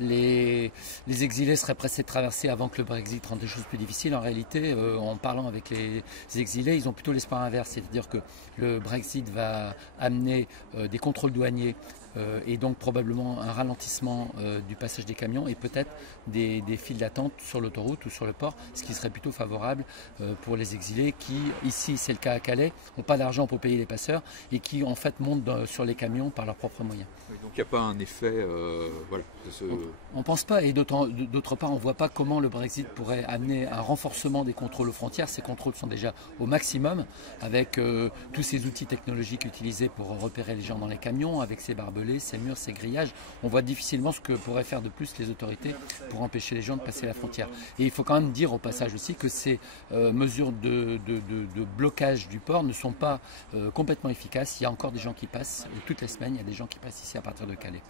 les exilés seraient pressés de traverser avant que le Brexit rende les choses plus difficiles. En réalité, en parlant avec les exilés, ils ont plutôt l'espoir inverse, c'est-à-dire que le Brexit va amener des contrôles douaniers et donc probablement un ralentissement du passage des camions et peut-être des files d'attente sur l'autoroute ou sur le port, ce qui serait plutôt favorable pour les exilés qui, ici c'est le cas à Calais, n'ont pas d'argent pour payer les passeurs et qui en fait montent sur les camions par leurs propres moyens. Oui, donc il n'y a pas un effet... voilà, on ne pense pas, et d'autre part on ne voit pas comment le Brexit pourrait amener un renforcement des contrôles aux frontières. Ces contrôles sont déjà au maximum avec tous ces outils technologiques utilisés pour repérer les gens dans les camions, avec ces barbelés, ces murs, ces grillages. On voit difficilement ce que pourraient faire de plus les autorités pour empêcher les gens de passer la frontière. Et il faut quand même dire au passage aussi que ces mesures de blocage du port ne sont pas complètement efficaces. Il y a encore des gens qui passent, toutes les semaines, il y a des gens qui passent ici à partir de Calais.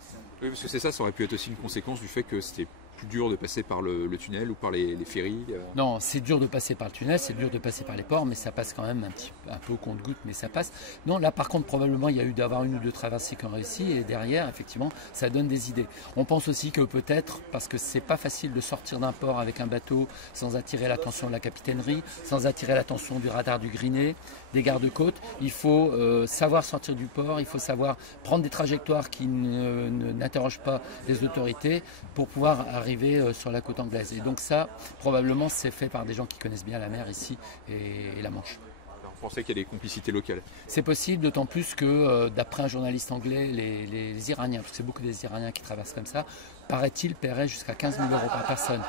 Oui, parce que c'est ça, ça aurait pu être aussi une conséquence du fait que c'était plus dur de passer par le tunnel ou par les ferries. Non, c'est dur de passer par le tunnel, c'est dur de passer par les ports, mais ça passe quand même un peu au compte-gouttes, mais ça passe. Non, là par contre, probablement, il y a eu d'avoir une ou deux traversées qui ont réussi, et derrière, effectivement, ça donne des idées. On pense aussi que peut-être, parce que c'est pas facile de sortir d'un port avec un bateau sans attirer l'attention de la capitainerie, sans attirer l'attention du radar du Grinet, des gardes-côtes, il faut savoir sortir du port, il faut savoir prendre des trajectoires qui n'interrogent pas les autorités pour pouvoir arriver sur la côte anglaise. Et donc ça, probablement, c'est fait par des gens qui connaissent bien la mer ici et la Manche. On pensait qu'il y a des complicités locales. C'est possible, d'autant plus que, d'après un journaliste anglais, les Iraniens, parce que c'est beaucoup des Iraniens qui traversent comme ça, paraît-il, paieraient jusqu'à 15 000 € par personne.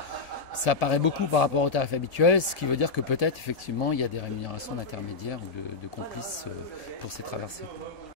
Ça paraît beaucoup par rapport au tarif habituel, ce qui veut dire que peut-être, effectivement, il y a des rémunérations d'intermédiaires ou de complices pour ces traversées.